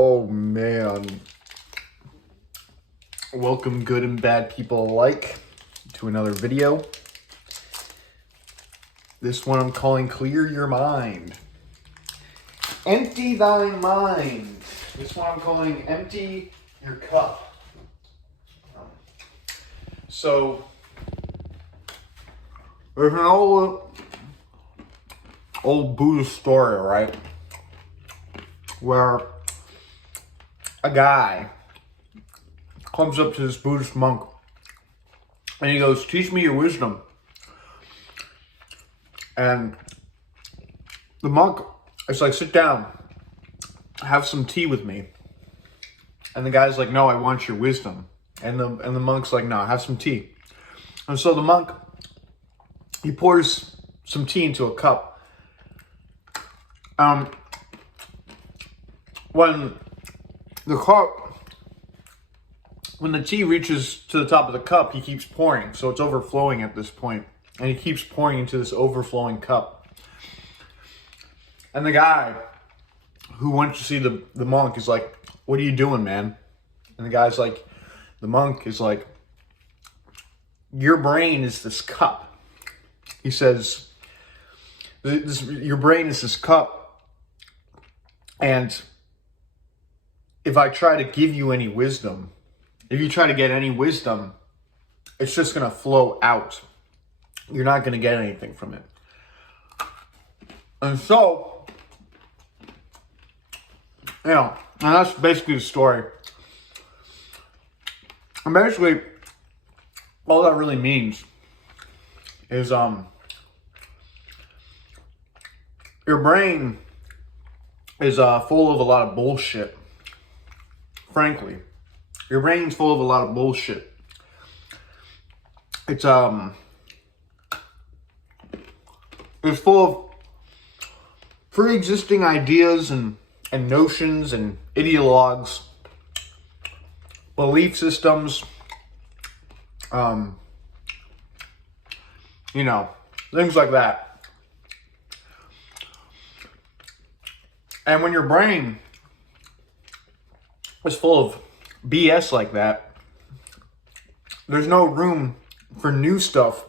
Oh man. Welcome, good and bad people alike, to another video. This one I'm calling Clear Your Mind. Empty thine mind. This one I'm calling Empty Your Cup. So, there's an old Buddhist story, right? Where a guy comes up to this Buddhist monk and he goes, "Teach me your wisdom." And the monk is like, "Sit down, have some tea with me." And the guy's like, "No, I want your wisdom." And the monk's like, "No, have some tea." And so the monk, he pours some tea into a cup. When the tea reaches to the top of the cup, he keeps pouring, so it's overflowing at this point, and he keeps pouring into this overflowing cup. And the guy who went to see the monk is like, "What are you doing, man?" And the monk is like, "Your brain is this cup." He says, "Your brain is this cup, and if I try to give you any wisdom, if you try to get any wisdom, it's just going to flow out. You're not going to get anything from it." And so, and that's basically the story. And basically, all that really means is, your brain is full of a lot of bullshit. Frankly, your brain's full of a lot of bullshit. It's full of pre-existing ideas and notions and ideologues, belief systems, things like that. And when your brain is full of BS like that, there's no room for new stuff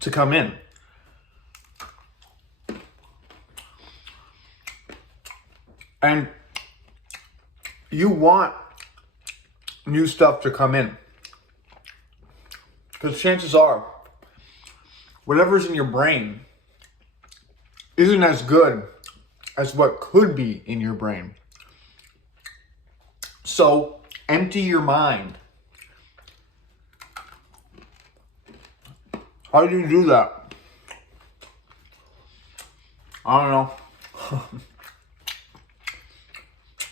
to come in. And you want new stuff to come in, because chances are whatever's in your brain isn't as good as what could be in your brain. So, empty your mind. How do you do that? I don't know.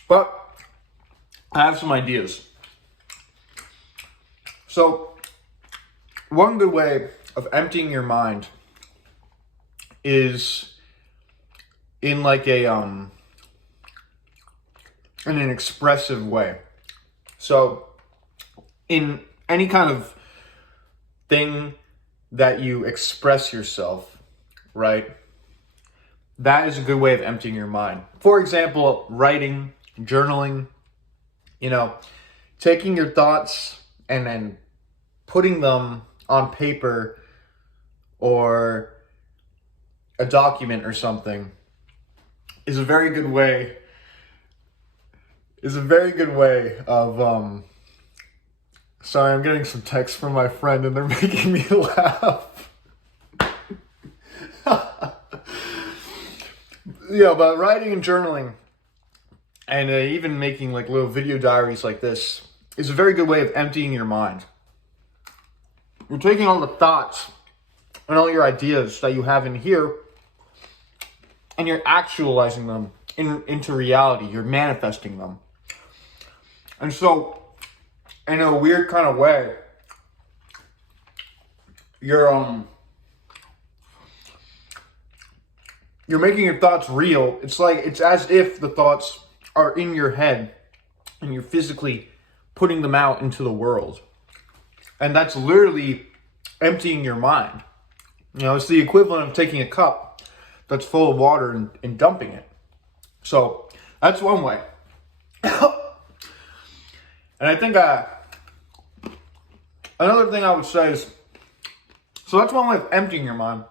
But I have some ideas. So, one good way of emptying your mind is in like in an expressive way. So, in any kind of thing that you express yourself, right? That is a good way of emptying your mind. For example, writing, journaling, taking your thoughts and then putting them on paper or a document or something is a very good way of sorry, I'm getting some texts from my friend and they're making me laugh. Yeah, but writing and journaling and even making like little video diaries like this is a very good way of emptying your mind. You're taking all the thoughts and all your ideas that you have in here and you're actualizing them into reality. You're manifesting them. And so, in a weird kind of way, you're making your thoughts real. It's as if the thoughts are in your head and you're physically putting them out into the world. And that's literally emptying your mind. It's the equivalent of taking a cup that's full of water and dumping it. So that's one way. And I think another thing I would say is, so that's one way of emptying your mind.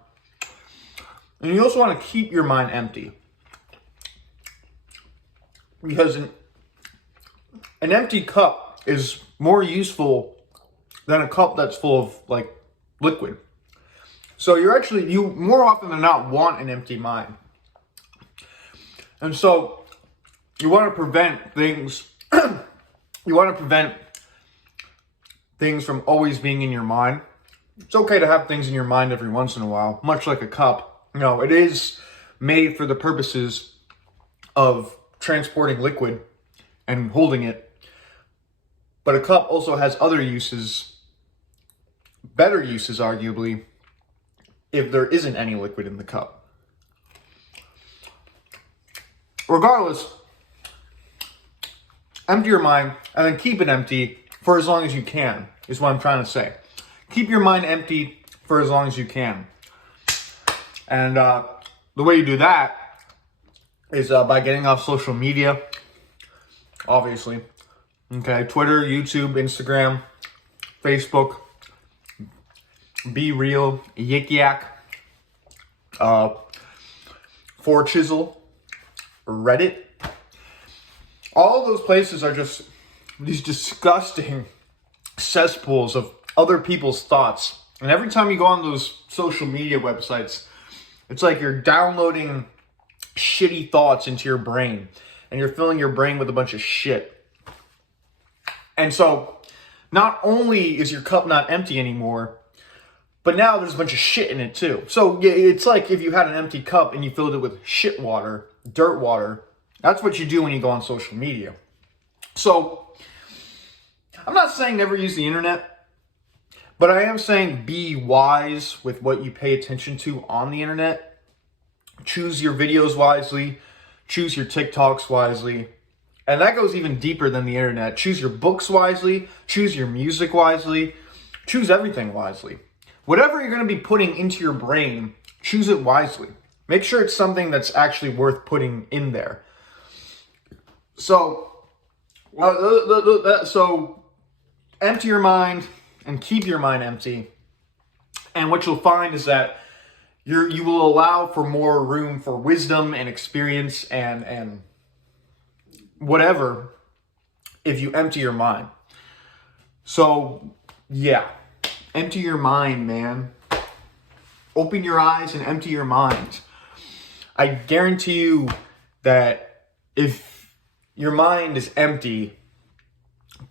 And you also want to keep your mind empty. Because an empty cup is more useful than a cup that's full of like liquid. So you more often than not want an empty mind. And so you want to prevent things from always being in your mind. It's okay to have things in your mind every once in a while, much like a cup. No, it is made for the purposes of transporting liquid and holding it. But a cup also has other uses, better uses arguably, if there isn't any liquid in the cup. Regardless, empty your mind and then keep it empty for as long as you can, is what I'm trying to say. Keep your mind empty for as long as you can. And the way you do that is by getting off social media, obviously. Okay, Twitter, YouTube, Instagram, Facebook, Be Real, Yik Yak, 4chisel, Reddit. All of those places are just these disgusting cesspools of other people's thoughts. And every time you go on those social media websites, it's like you're downloading shitty thoughts into your brain. And you're filling your brain with a bunch of shit. And so, not only is your cup not empty anymore, but now there's a bunch of shit in it too. So, it's like if you had an empty cup and you filled it with shit water, dirt water. That's what you do when you go on social media. So, I'm not saying never use the internet, but I am saying be wise with what you pay attention to on the internet. Choose your videos wisely. Choose your TikToks wisely. And that goes even deeper than the internet. Choose your books wisely. Choose your music wisely. Choose everything wisely. Whatever you're going to be putting into your brain, choose it wisely. Make sure it's something that's actually worth putting in there. So, empty your mind and keep your mind empty. And what you'll find is that you will allow for more room for wisdom and experience and whatever if you empty your mind. So, yeah. Empty your mind, man. Open your eyes and empty your mind. I guarantee you that if your mind is empty,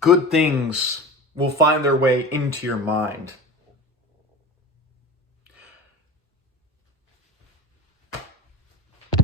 good things will find their way into your mind.